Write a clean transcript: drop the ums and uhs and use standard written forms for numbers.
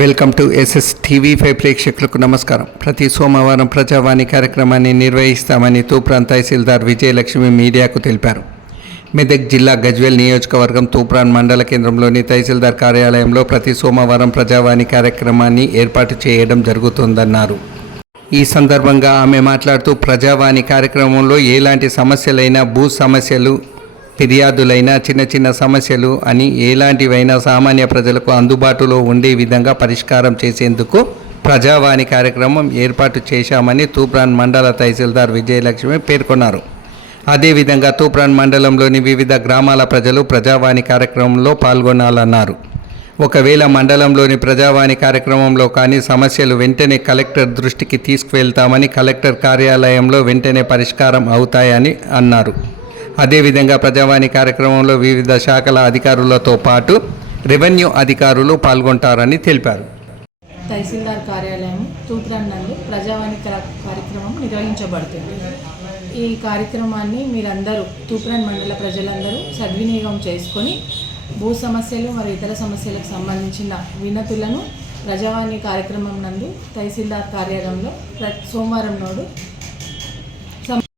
Welcome to SSTV5 ప్రేక్షకులకు నమస్కారం. ప్రతి సోమవారం ప్రజావాణి కార్యక్రమాన్ని నిర్వహిస్తామని తూప్రాన్ తహసీల్దార్ విజయలక్ష్మి మీడియాకు తెలిపారు. మెదక్ జిల్లా గజ్వేల్ నియోజకవర్గం తూప్రాన్ మండల కేంద్రంలోని తహసీల్దార్ కార్యాలయంలో ప్రతి సోమవారం ప్రజావాణి కార్యక్రమాన్ని ఏర్పాటు చేయడం జరుగుతుందన్నారు. ఈ సందర్భంగా ఆమె మాట్లాడుతూ ప్రజావాణి కార్యక్రమంలో ఎలాంటి సమస్యలైనా, భూ సమస్యలు, ఫిర్యాదులైన, చిన్న సమస్యలు అని ఎలాంటివైనా సామాన్య ప్రజలకు అందుబాటులో ఉండే విధంగా పరిష్కారం చేసేందుకు ప్రజావాణి కార్యక్రమం ఏర్పాటు చేశామని తూప్రాన్ మండల తహసీల్దార్ విజయలక్ష్మి పేర్కొన్నారు. అదేవిధంగా తూప్రాన్ మండలంలోని వివిధ గ్రామాల ప్రజలు ప్రజావాణి కార్యక్రమంలో పాల్గొనాలన్నారు. ఒకవేళ మండలంలోని ప్రజావాణి కార్యక్రమంలో కానీ సమస్యలు వెంటనే కలెక్టర్ దృష్టికి తీసుకువెళ్తామని, కలెక్టర్ కార్యాలయంలో వెంటనే పరిష్కారం అవుతాయని అన్నారు. అదేవిధంగా ప్రజావాణి కార్యక్రమంలో వివిధ శాఖల అధికారులతో పాటు రెవెన్యూ అధికారులు పాల్గొంటారని తెలిపారు. తహసీల్దార్ కార్యాలయం తూప్రాన్ నందు ప్రజావాణి కార్యక్రమం నిర్వహించబడుతుంది. ఈ కార్యక్రమాన్ని మీరందరూ తూప్రాన్ మండల ప్రజలందరూ సద్వినియోగం చేసుకొని భూ సమస్యలు మరియు ఇతర సమస్యలకు సంబంధించిన వినతులను ప్రజావాణి కార్యక్రమం నందు తహసీల్దార్ కార్యాలయంలో సోమవారం నాడు